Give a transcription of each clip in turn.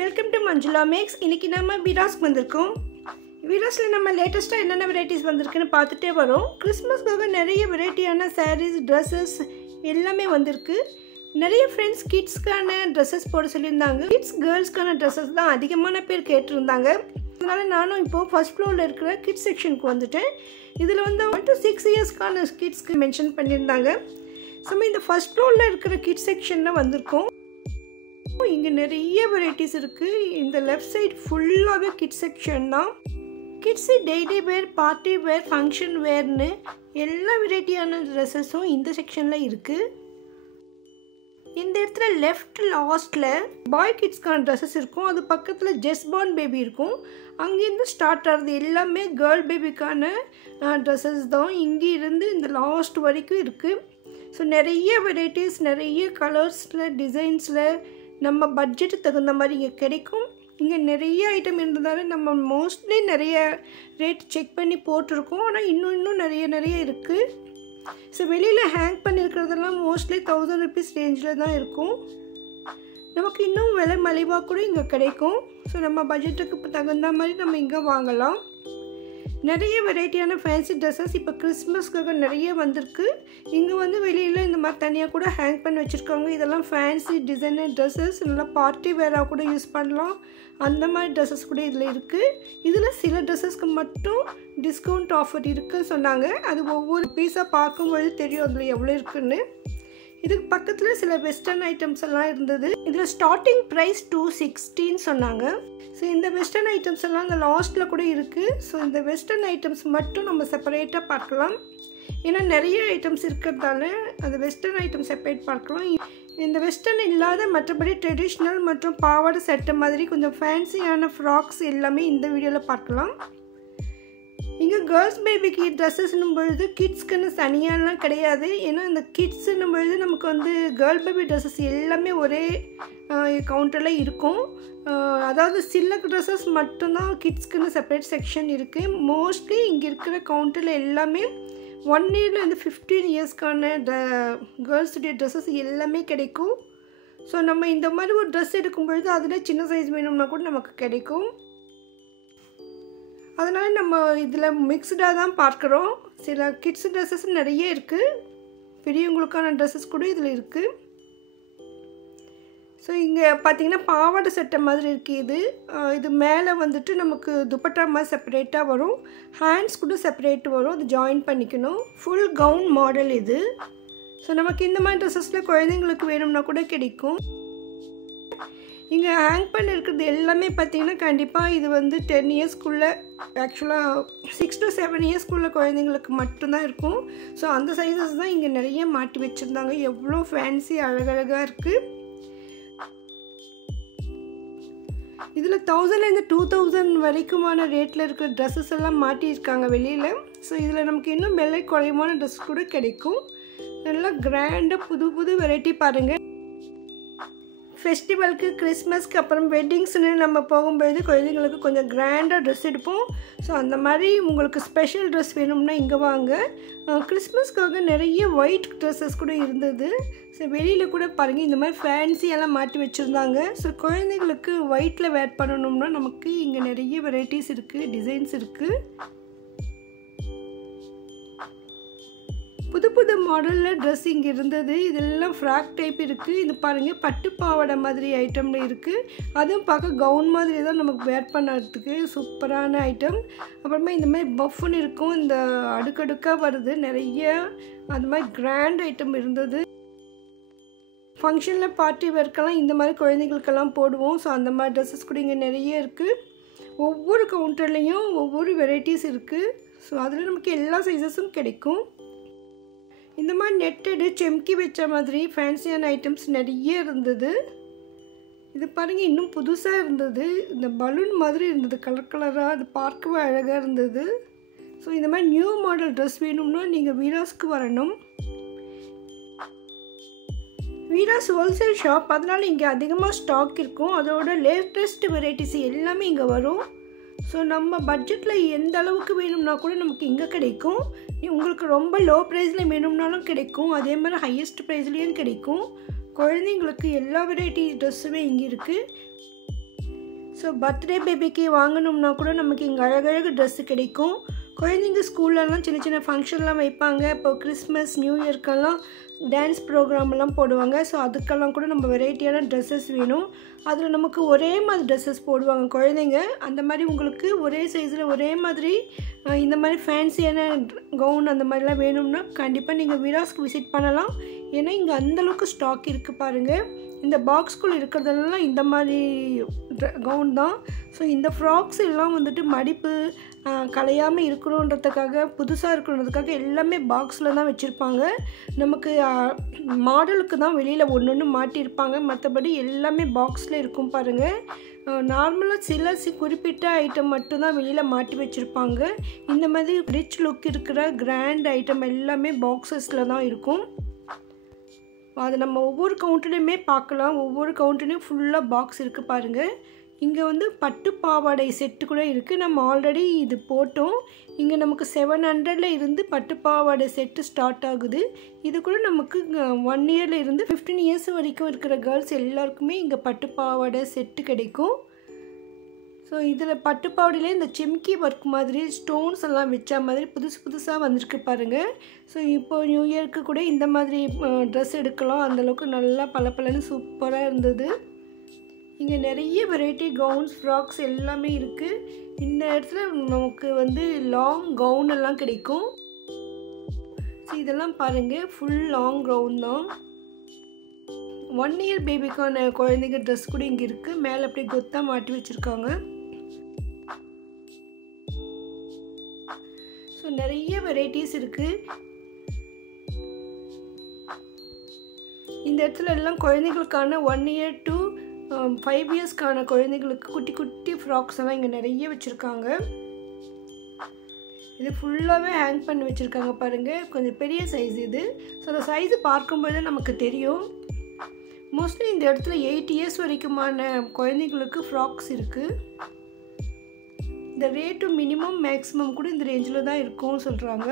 Welcome to Manjula maths. இன்றைக்கி நம்ம விராஸ்க்கு வந்திருக்கோம். விராஸில் நம்ம லேட்டஸ்ட்டாக என்னென்ன வெரைட்டிஸ் வந்திருக்குன்னு பார்த்துட்டே வரோம். கிறிஸ்மஸ்க்காக நிறைய வெரைட்டியான சாரீஸ், ட்ரெஸ்ஸஸ் எல்லாமே வந்திருக்கு. நிறைய ஃப்ரெண்ட்ஸ் கிட்ஸ்க்கான ட்ரெஸ்ஸஸ் போட சொல்லியிருந்தாங்க. கிட்ஸ் கேர்ள்ஸ்க்கான ட்ரெஸ்ஸஸ் தான் அதிகமான பேர் கேட்டிருந்தாங்க. அதனால் நானும் இப்போது ஃபர்ஸ்ட் ஃப்ளோரில் இருக்கிற கிட்ஸ் செக்ஷனுக்கு வந்துட்டேன். இதில் வந்து 1 to 6 இயர்ஸ்க்கான கிட்ஸ்க்கு மென்ஷன் பண்ணியிருந்தாங்க. ஸோ இந்த ஃபர்ஸ்ட் ஃப்ளோரில் இருக்கிற கிட்ஸ் செக்ஷனில் வந்திருக்கோம். இங்கே நிறைய வெரைட்டிஸ் இருக்குது. இந்த லெஃப்ட் சைட் ஃபுல்லாகவே கிட்ஸ் செக்ஷன் தான். Kids daily wear, party wear, function வேர்னு எல்லா வெரைட்டியான ட்ரெஸ்ஸஸும் இந்த செக்ஷனில் இருக்குது. இந்த இடத்துல லெஃப்ட் லாஸ்ட்டில் பாய் கிட்ஸ்க்கான ட்ரெஸ்ஸஸ் இருக்கும். அது பக்கத்தில் ஜஸ்ட் பார்ன் பேபி இருக்கும். அங்கேருந்து ஸ்டார்ட் ஆகிறது எல்லாமே கேர்ள் பேபிக்கான ட்ரெஸ்ஸஸ் தான். இங்கே இருந்து இந்த லாஸ்ட் வரைக்கும் இருக்குது. ஸோ நிறைய வெரைட்டிஸ், நிறைய கலர்ஸில், டிசைன்ஸில் நம்ம பட்ஜெட்டுக்கு தகுந்த மாதிரி இங்கே கிடைக்கும். இங்கே நிறைய ஐட்டம் இருந்ததால் நம்ம மோஸ்ட்லி நிறைய ரேட் செக் பண்ணி போட்டிருக்கோம். ஆனால் இன்னும் நிறைய இருக்குது. ஸோ வெளியில் ஹேங் பண்ணியிருக்கிறதெல்லாம் மோஸ்ட்லி 1000 rupees ரேஞ்சில் தான் இருக்கும். நமக்கு இன்னும் விலை மலிவாக கூட இங்கே கிடைக்கும். ஸோ நம்ம பட்ஜெட்டுக்கு தகுந்த மாதிரி நம்ம இங்கே வாங்கலாம். நிறைய வெரைட்டியான ஃபேன்சி ட்ரெஸ்ஸஸ் இப்போ கிறிஸ்மஸ்க்காக நிறைய வந்திருக்கு. இங்கே வந்து வெளியில் இந்த மாதிரி தனியாக கூட ஹேங் பண்ணி வச்சுருக்காங்க. இதெல்லாம் ஃபேன்சி டிசைனர் ட்ரெஸ்ஸஸ், நல்லா பார்ட்டி வேராக கூட யூஸ் பண்ணலாம். அந்த மாதிரி ட்ரெஸ்ஸஸ் கூட இதில் இருக்குது. இதில் சில ட்ரெஸ்ஸஸ்க்கு மட்டும் டிஸ்கவுண்ட் ஆஃபர் இருக்குதுன்னு சொன்னாங்க. அது ஒவ்வொரு பீஸாக பார்க்கும்பொழுது தெரியும் அதில் எவ்வளோ இருக்குன்னு. இதுக்கு பக்கத்தில் சில வெஸ்டர்ன் ஐட்டம்ஸ் எல்லாம் இருந்தது. இதில் ஸ்டார்டிங் ப்ரைஸ் 260 சொன்னாங்க. ஸோ இந்த வெஸ்டர்ன் ஐட்டம்ஸ் எல்லாம் இந்த லாஸ்ட்டில் கூட இருக்குது. ஸோ இந்த வெஸ்டர்ன் ஐட்டம்ஸ் மட்டும் நம்ம செப்பரேட்டாக பார்க்கலாம். ஏன்னா நிறைய ஐட்டம்ஸ் இருக்கிறதால அந்த வெஸ்டர்ன் ஐட்டம் செப்பரேட் பார்க்கலாம். இந்த வெஸ்டர்ன் இல்லாத மற்றபடி ட்ரெடிஷ்னல் மற்றும் பாவாடை சட்டை மாதிரி கொஞ்சம் ஃபேன்சியான ஃப்ராக்ஸ் எல்லாமே இந்த வீடியோவில் பார்க்கலாம். இங்கே கேர்ள்ஸ் பேபிக்கு ட்ரெஸ்ஸஸ்னும் பொழுது கிட்ஸ்க்குன்னு தனியாலாம் கிடையாது. ஏன்னா இந்த கிட்ஸுன்னும் பொழுது நமக்கு வந்து கேர்ள் பேபி ட்ரெஸ்ஸஸ் எல்லாமே ஒரே கவுண்டரில் இருக்கும். அதாவது சில ட்ரெஸ்ஸஸ் மட்டும்தான் கிட்ஸ்க்குன்னு செப்பரேட் செக்ஷன் இருக்குது. மோஸ்ட்லி இங்கே இருக்கிற கவுண்டரில் எல்லாமே 1 yearலேருந்து 15 இயர்ஸ்க்கான கேர்ள்ஸுடைய ட்ரெஸ்ஸஸ் எல்லாமே கிடைக்கும். ஸோ நம்ம இந்த மாதிரி ஒரு ட்ரெஸ் எடுக்கும்பொழுது அதில் சின்ன சைஸ் வேணும்னா கூட நமக்கு கிடைக்கும். அதனால் நம்ம இதில் மிக்ஸ்டாக தான் பார்க்குறோம். சில கிட்ஸ் ட்ரெஸ்ஸஸ் நிறைய இருக்குது. பெரியவங்களுக்கான ட்ரெஸ்ஸஸ் கூட இதில் இருக்குது. ஸோ இங்கே பார்த்திங்கன்னா பாவாடை சட்டை மாதிரி இருக்குது. இது மேலே வந்துட்டு நமக்கு துப்பட்டா மாதிரி செப்பரேட்டாக வரும். ஹேண்ட்ஸ் கூட செப்பரேட் வரும். அது ஜாயின் பண்ணிக்கணும். ஃபுல் கவுன் மாடல் இது. ஸோ நமக்கு இந்த மாதிரி ட்ரெஸ்ஸஸில் குழந்தைங்களுக்கு வேணும்னா கூட கிடைக்கும். இங்கே ஹேங் பண்ணியிருக்கிறது எல்லாமே பார்த்திங்கன்னா கண்டிப்பாக இது வந்து 10 இயர்ஸ்க்குள்ளே, ஆக்சுவலாக 6 to 7 இயர்ஸ்க்குள்ளே குழந்தைங்களுக்கு மட்டும்தான் இருக்கும். ஸோ அந்த சைஸஸ் தான் இங்கே நிறைய மாட்டி வச்சுருந்தாங்க. எவ்வளோ ஃபேன்சி அழகழகாக இருக்குது. இதில் 1000லேருந்து 2000 வரைக்குமான ரேட்டில் இருக்கிற ட்ரெஸ்ஸஸ் எல்லாம் மாட்டியிருக்காங்க வெளியில். ஸோ இதில் நமக்கு இன்னும் விலை குறைவான ட்ரெஸ் கூட கிடைக்கும். நல்லா கிராண்டாக புது வெரைட்டி பாருங்கள். ஃபெஸ்டிவலுக்கு, கிறிஸ்மஸ்க்கு, அப்புறம் வெட்டிங்ஸ்னு நம்ம போகும்பொழுது குழந்தைங்களுக்கு கொஞ்சம் கிராண்டாக ட்ரெஸ் எடுப்போம். ஸோ அந்த மாதிரி உங்களுக்கு ஸ்பெஷல் ட்ரெஸ் வேணும்னா இங்கே வாங்க. கிறிஸ்மஸ்க்காக நிறைய ஒயிட் ட்ரெஸ்ஸஸ் கூட இருந்தது. ஸோ வெளியில் கூட பாருங்கள் இந்த மாதிரி ஃபேன்சியெல்லாம் மாட்டி வச்சுருந்தாங்க. ஸோ குழந்தைங்களுக்கு ஒயிட்டில் வேர் பண்ணணும்னா நமக்கு இங்கே நிறைய வெரைட்டிஸ் இருக்குது, டிசைன்ஸ் இருக்குது. புது மாடலில் ட்ரெஸ் இங்கே இருந்தது. இதெல்லாம் ஃப்ராக் டைப் இருக்குது. இது பாருங்கள் பட்டு பாவாடை மாதிரி ஐட்டமில் இருக்குது. அதுவும் பார்க்க கவுன் மாதிரி தான் நமக்கு வேர் பண்ணுறதுக்கு சூப்பரான ஐட்டம். அப்புறமா இந்த மாதிரி பஃப்னு இருக்கும். இந்த அடுக்கடுக்காக வருது நிறைய. அது மாதிரி கிராண்ட் ஐட்டம் இருந்தது. ஃபங்க்ஷனில் பார்ட்டி வேர்க்கெல்லாம் இந்த மாதிரி குழந்தைங்களுக்கெல்லாம் போடுவோம். ஸோ அந்த மாதிரி ட்ரெஸ்ஸஸ் கூட இங்கே நிறைய இருக்குது. ஒவ்வொரு கவுண்டர்லேயும் ஒவ்வொரு வெரைட்டிஸ் இருக்குது. ஸோ அதில் நமக்கு எல்லா சைஸஸும் கிடைக்கும். இந்த மாதிரி நெட்டடு செம்கி வச்ச மாதிரி ஃபேன்சியான ஐட்டம்ஸ் நிறைய இருந்தது. இது பாருங்கள் இன்னும் புதுசாக இருந்தது. இந்த பலூன் மாதிரி இருந்தது, கலராக. அது பார்க்கவே அழகாக இருந்தது. ஸோ இந்த மாதிரி நியூ மாடல் ட்ரெஸ் வேணும்னா நீங்கள் வீராஸ்க்கு வரணும். வீராஸ் ஹோல்சேல் ஷாப், அதனால் இங்கே அதிகமாக ஸ்டாக் இருக்கும். அதோட லேட்டஸ்ட் வெரைட்டிஸ் எல்லாமே இங்கே வரும். ஸோ நம்ம பட்ஜெட்டில் எந்த அளவுக்கு வேணும்னா கூட நமக்கு இங்கே கிடைக்கும். உங்களுக்கு ரொம்ப லோ ப்ரைஸில் வேணும்னாலும் கிடைக்கும். அதே மாதிரி ஹையஸ்ட் ப்ரைஸ்லேயும் கிடைக்கும். குழந்தைங்களுக்கு எல்லா வெரைட்டி ட்ரெஸ்ஸுமே இங்கே இருக்குது. ஸோ பர்த்டே பேபிக்கு வாங்கணும்னா கூட நமக்கு இங்கே அழகழகு ட்ரெஸ்ஸு கிடைக்கும். குழந்தைங்க ஸ்கூல்லலாம் சின்ன சின்ன ஃபங்க்ஷன்லாம் வைப்பாங்க. இப்போ கிறிஸ்மஸ் நியூ இயர்க்கெல்லாம் டான்ஸ் ப்ரோக்ராம்லாம் போடுவாங்க. ஸோ அதுக்கெல்லாம் கூட நம்ம வெரைட்டியான ட்ரெஸ்ஸஸ் வேணும். அதில் நமக்கு ஒரே மாதிரி ட்ரெஸ்ஸஸ் போடுவாங்க குழந்தைங்க. அந்த மாதிரி உங்களுக்கு ஒரே சைஸில் ஒரே மாதிரி இந்த மாதிரி ஃபேன்சியான கவுன் அந்த மாதிரிலாம் வேணும்னா கண்டிப்பாக நீங்கள் விராஸ்க்கு விசிட் பண்ணலாம். ஏன்னா இங்கே அந்தளவுக்கு ஸ்டாக் இருக்குது பாருங்கள். இந்த பாக்ஸ்குள்ளே இருக்கிறதெல்லாம் இந்த மாதிரி கவுன் தான். ஸோ இந்த ஃப்ராக்ஸ் எல்லாம் வந்துட்டு மடிப்பு கலையாமல் இருக்கணுன்றதுக்காக, புதுசாக இருக்கணுன்றதுக்காக எல்லாமே பாக்ஸில் தான் வச்சுருப்பாங்க. நமக்கு மாடலுக்கு தான் வெளியில் ஒன்று ஒன்று மாட்டியிருப்பாங்க. மற்றபடி எல்லாமே பாக்ஸில் இருக்கும் பாருங்கள். நார்மலாக சில குறிப்பிட்ட ஐட்டம் மட்டும்தான் வெளியில் மாட்டி வச்சுருப்பாங்க. இந்த மாதிரி ரிச் லுக் இருக்கிற கிராண்ட் ஐட்டம் எல்லாமே பாக்ஸஸில் தான் இருக்கும். அது நம்ம ஒவ்வொரு கவுண்டர்லையுமே பார்க்கலாம். ஒவ்வொரு கவுண்டர்லையும் ஃபுல்லாக பாக்ஸ் இருக்குது பாருங்கள். இங்கே வந்து பட்டு பாவாடை செட்டு கூட இருக்குது. நம்ம ஆல்ரெடி இது போட்டோம். இங்கே நமக்கு 700 இருந்து பட்டு பாவாடை செட்டு ஸ்டார்ட் ஆகுது. இது கூட நமக்கு 1 இயரில் இருந்து 15 இயர்ஸ் வரைக்கும் இருக்கிற கேர்ள்ஸ் எல்லாருக்குமே இங்கே பட்டு பாவாடை செட்டு கிடைக்கும். ஸோ இதில் பட்டு பாவாடையிலே இந்த செம்கி ஒர்க் மாதிரி ஸ்டோன்ஸ் எல்லாம் வச்ச மாதிரி புதுசாக வந்திருக்கு பாருங்கள். ஸோ இப்போது நியூ இயருக்கு கூட இந்த மாதிரி ட்ரெஸ் எடுக்கலாம். அந்தளவுக்கு நல்லா பளபளன்னு சூப்பராக இருந்தது. இங்கே நிறைய வெரைட்டி கவுன்ஸ் ஃப்ராக்ஸ் எல்லாமே இருக்குது. இந்த இடத்துல நமக்கு வந்து லாங் கவுன் எல்லாம் கிடைக்கும். ஸோ இதெல்லாம் பாருங்கள், ஃபுல் லாங் கவுன் தான். 1 இயர் பேபிக்கான குழந்தைங்க ட்ரெஸ் கூட இங்கே இருக்குது. மேலே அப்படியே கொத்தாக மாட்டி வச்சுருக்காங்க. ஸோ நிறைய வெரைட்டிஸ் இருக்குது. இந்த இடத்துல எல்லாம் குழந்தைகளுக்கான 1 இயர் to 5 இயர்ஸ்க்கான குழந்தைகளுக்கு குட்டி குட்டி ஃப்ராக்ஸ் எல்லாம் இங்கே நிறைய வச்சுருக்காங்க. இது ஃபுல்லாகவே ஹேங் பண்ணி வச்சுருக்காங்க பாருங்கள். கொஞ்சம் பெரிய சைஸ் இது. ஸோ அந்த சைஸு பார்க்கும்போது நமக்கு தெரியும். மோஸ்ட்லி இந்த இடத்துல 8 இயர்ஸ் வரைக்குமான குழந்தைங்களுக்கு ஃப்ராக்ஸ் இருக்குது. இந்த ரேட்டு மினிமம் மேக்ஸிமம் கூட இந்த ரேஞ்சில் தான் இருக்கும்னு சொல்கிறாங்க.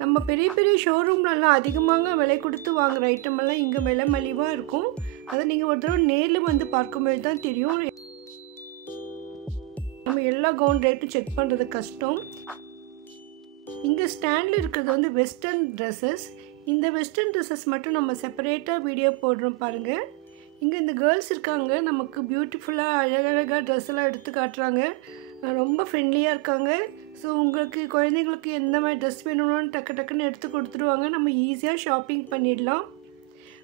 நம்ம பெரிய பெரிய ஷோரூம்லலாம் அதிகமாக விலை கொடுத்து வாங்குகிற ஐட்டமெல்லாம் இங்கே விலை மலிவாக இருக்கும். அதை நீங்கள் ஒரு தடவை நேரில் வந்து பார்க்கும்போது தான் தெரியும். நம்ம எல்லா கவுன் ரேட்டும் செக் பண்ணுறது கஷ்டம். இங்கே ஸ்டாண்டில் இருக்கிறது வந்து வெஸ்டர்ன் ட்ரெஸ்ஸஸ். இந்த வெஸ்டர்ன் ட்ரெஸ்ஸஸ் மட்டும் நம்ம செப்பரேட்டாக வீடியோ போடுறோம் பாருங்கள். இங்கே இந்த கேர்ள்ஸ் இருக்காங்க, நமக்கு பியூட்டிஃபுல்லாக அழகழகாக ட்ரெஸ் எல்லாம் எடுத்து காட்டுறாங்க. ரொம்ப ஃப்ரெண்ட்லியாக இருக்காங்க. ஸோ உங்களுக்கு குழந்தைங்களுக்கு எந்த மாதிரி ட்ரெஸ் வேணும்னு டக்குன்னு எடுத்து கொடுத்துருவாங்க. நம்ம ஈஸியாக ஷாப்பிங் பண்ணிடலாம்.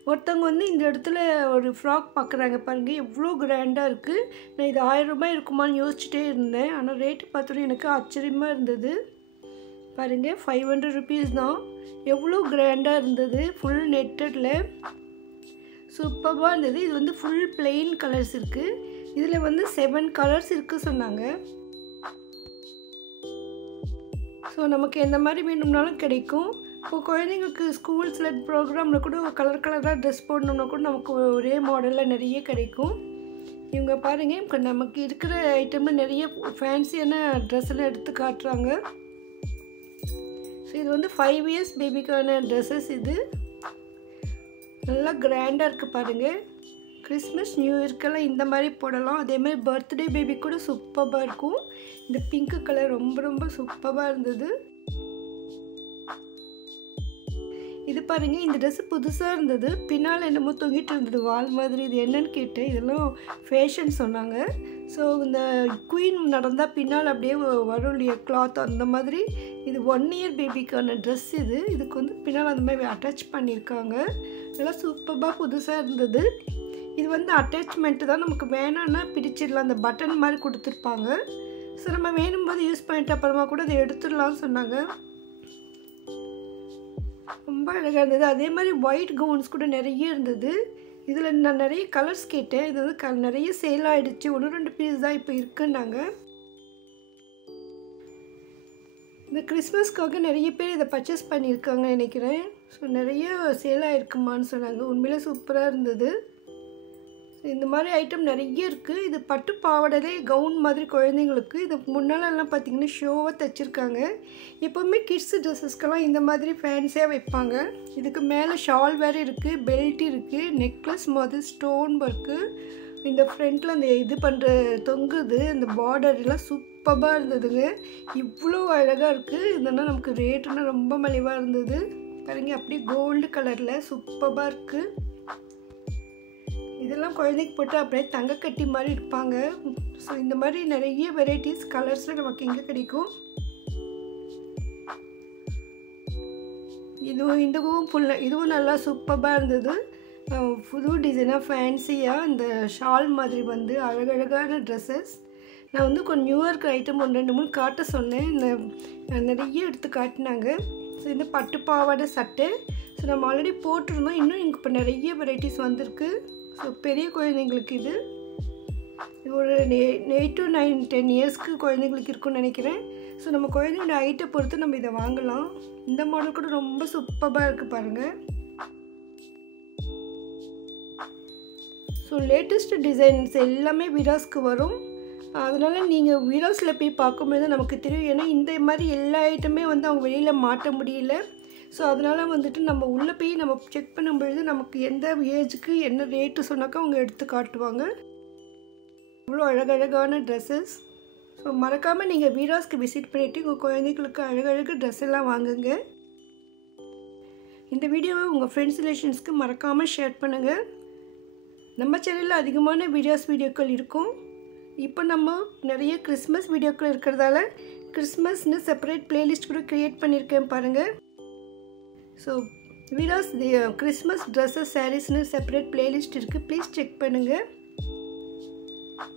ஒருத்தவங்க வந்து இந்த இடத்துல ஒரு ஃப்ராக் பார்க்குறாங்க பாருங்கள், எவ்வளோ கிராண்டாக இருக்குது. நான் இது 1000 ரூபாய் இருக்குமான்னு யோசிச்சுட்டே இருந்தேன். ஆனால் ரேட்டு பார்த்தோன்னே எனக்கு ஆச்சரியமாக இருந்தது. பாருங்கள், 500 ருபீஸ் தான். எவ்வளோ கிராண்டாக இருந்தது. ஃபுல் நெட்டடில் சூப்பராக இருந்தது. இது வந்து ஃபுல் பிளெயின் கலர்ஸ் இருக்குது. இதில் வந்து 7 கலர்ஸ் இருக்குது சொன்னாங்க. ஸோ நமக்கு எந்த மாதிரி வேணும்னாலும் கிடைக்கும். இப்போ குழந்தைங்களுக்கு ஸ்கூல்ஸில் ப்ரோக்ராமில் கூட கலராக ட்ரெஸ் போடணும்னா கூட நமக்கு ஒரே மாடலில் நிறைய கிடைக்கும். இவங்க பாருங்கள், இப்போ நமக்கு இருக்கிற ஐட்டமில் நிறைய ஃபேன்சியான ட்ரெஸ் எல்லாம் எடுத்து காட்டுறாங்க. ஸோ இது வந்து 5 இயர்ஸ் பேபிக்கான ட்ரெஸ்ஸஸ். இது நல்லா கிராண்டாக இருக்குது பாருங்கள். கிறிஸ்மஸ் நியூ இயர்க்கெல்லாம் இந்த மாதிரி போடலாம். அதேமாதிரி பர்த்டே பேபி கூட சூப்பராக இருக்கும். இந்த பிங்க் கலர் ரொம்ப சூப்பராக இருந்தது. இது பாருங்கள், இந்த ட்ரெஸ்ஸு புதுசாக இருந்தது. பின்னால் என்னமோ தொங்கிட்டு இருந்தது வால் மாதிரி. இது என்னன்னு கேட்டேன். இதெல்லாம் ஃபேஷன் சொன்னாங்க. ஸோ இந்த குயின் நடந்தால் பின்னால் அப்படியே வரும் இல்லையா கிளாத், அந்த மாதிரி. இது 1 இயர் பேபிக்கான ட்ரெஸ். இதுக்கு வந்து பின்னால் அந்த மாதிரி அட்டாச் பண்ணியிருக்காங்க. இதெல்லாம் சூப்பராக புதுசாக இருந்தது. இது வந்து அட்டாச்மெண்ட்டு தான். நமக்கு வேணான்னா பிரிச்சிடலாம். அந்த பட்டன் மாதிரி கொடுத்துருப்பாங்க. ஸோ நம்ம வேணும்போது யூஸ் பண்ணிட்டு அப்புறமா கூட அதை எடுத்துடலாம்னு சொன்னாங்க. ரொம்ப அழகாக இருந்தது. அதே மாதிரி ஒயிட் கவுன்ஸ் கூட நிறைய இருந்தது. இதில் நான் நிறைய கலர்ஸ் கேட்டேன். இது வந்து நிறைய சேல் ஆகிடுச்சு. 1-2 பீஸ் தான் இப்போ இருக்குன்னாங்க. இந்த கிறிஸ்மஸ்க்காக நிறைய பேர் இதை பர்ச்சேஸ் பண்ணியிருக்காங்கன்னு நினைக்கிறேன். ஸோ நிறைய சேல் ஆகிருக்குமான்னு சொன்னாங்க. உண்மையிலே சூப்பராக இருந்தது. இந்த மாதிரி ஐட்டம் நிறைய இருக்குது. இது பட்டு பாவாடையிலே கவுன் மாதிரி குழந்தைங்களுக்கு. இது முன்னாலெல்லாம் பார்த்திங்கன்னா ஷோவாக தைச்சிருக்காங்க. எப்போவுமே கிட்ஸு ட்ரெஸ்ஸஸ்க்கெல்லாம் இந்த மாதிரி ஃபேன்ஸியாக வைப்பாங்க. இதுக்கு மேலே ஷால் வேறு இருக்குது, பெல்ட் இருக்குது, நெக்லஸ் மாதிரி ஸ்டோன் ஒர்க்கு. இந்த ஃப்ரண்ட்டில் அந்த இது பண்ணுற தொங்குது, இந்த பார்டர்லாம் சூப்பராக இருந்ததுங்க. இவ்வளோ அழகாக இருக்குது. இதெல்லாம் நமக்கு ரேட்டுன்னா ரொம்ப மலிவாக இருந்தது. பாருங்க, அப்படியே கோல்டு கலரில் சூப்பராக இருக்குது. இதெல்லாம் குழந்தைக்கு போட்டு அப்படியே தங்கக்கட்டி மாதிரி இருப்பாங்க. ஸோ இந்த மாதிரி நிறைய வெரைட்டிஸ் கலர்ஸில் நமக்கு இங்கே கிடைக்கும். இதுவும் நல்லா சூப்பராக இருந்தது. புது டிசைனாக ஃபேன்சியாக இந்த ஷால் மாதிரி வந்து அழகழகான ட்ரெஸ்ஸஸ். நான் வந்து கொஞ்சம் நியூயார்க் ஐட்டம் 2-3 காட்ட சொன்னேன். நிறைய எடுத்து காட்டினாங்க. ஸோ இந்த பட்டு பாவாடை சட்டை ஸோ நம்ம ஆல்ரெடி போட்டிருந்தோம். இன்னும் இங்கே இப்போ நிறைய வெரைட்டிஸ் வந்திருக்கு. ஸோ பெரிய குழந்தைங்களுக்கு இது ஒரு 8 to 10 இயர்ஸ்க்கு குழந்தைங்களுக்கு இருக்குன்னு நினைக்கிறேன். ஸோ நம்ம குழந்தைங்களோட ஹைட்டை பொறுத்து நம்ம இதை வாங்கலாம். இந்த மாடல் கூட ரொம்ப சூப்பராக இருக்குது பாருங்கள். ஸோ லேட்டஸ்ட் டிசைன்ஸ் எல்லாமே விராஸ்க்கு வரும். அதனால் நீங்கள் விராஸில் போய் பார்க்கும்போது நமக்கு தெரியும். ஏன்னா இந்த மாதிரி எல்லா ஐட்டமே வந்து அவங்க வெளியில் மாட்ட முடியல. ஸோ அதனால் வந்துட்டு நம்ம உள்ளே போய் நம்ம செக் பண்ணும்பொழுது நமக்கு எந்த ஏஜுக்கு என்ன ரேட்டு சொன்னாக்கா அவங்க எடுத்து காட்டுவாங்க. இவ்வளோ அழகழகான ட்ரெஸ்ஸஸ். ஸோ மறக்காமல் நீங்கள் விராஸ்க்கு விசிட் பண்ணிவிட்டு உங்கள் குழந்தைங்களுக்கு அழகழகு ட்ரெஸ் எல்லாம் வாங்குங்க. இந்த வீடியோவை உங்கள் ஃப்ரெண்ட்ஸ் ரிலேஷன்ஸ்க்கு மறக்காமல் ஷேர் பண்ணுங்கள். நம்ம சேனலில் அதிகமான வீடியோக்கள் இருக்கும். இப்போ நம்ம நிறைய கிறிஸ்மஸ் வீடியோக்கள் இருக்கிறதால கிறிஸ்மஸ்னு செப்பரேட் பிளேலிஸ்ட் கூட க்ரியேட் பண்ணியிருக்கேன் பாருங்கள். ஸோ விராஸ் கிறிஸ்மஸ் ட்ரெஸ்ஸஸ் சாரீஸ்னு செப்பரேட் பிளேலிஸ்ட் இருக்குது, ப்ளீஸ் செக் பண்ணுங்கள்.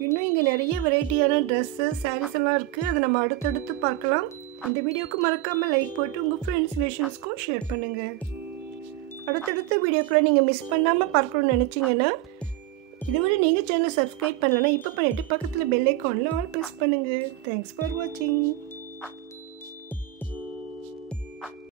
இன்னும் இங்கே நிறைய வெரைட்டியான ட்ரெஸ்ஸஸ் சாரீஸ் எல்லாம் இருக்குது. அதை நம்ம அடுத்தடுத்து பார்க்கலாம். இந்த வீடியோவுக்கு மறக்காமல் லைக் போட்டு உங்கள் ஃப்ரெண்ட்ஸ் ரிலேஷன்ஸ்க்கும் ஷேர் பண்ணுங்கள். அடுத்தடுத்த வீடியோக்களை நீங்கள் மிஸ் பண்ணாமல் பார்க்கணுன்னு நினச்சிங்கன்னா இதுவரை நீங்கள் சேனலை சப்ஸ்கிரைப் பண்ணலன்னா இப்போ பண்ணிவிட்டு பக்கத்தில் பெல் ஐக்கானில் ஆல் ப்ரெஸ் பண்ணுங்கள். தேங்க்ஸ் ஃபார் வாட்சிங்.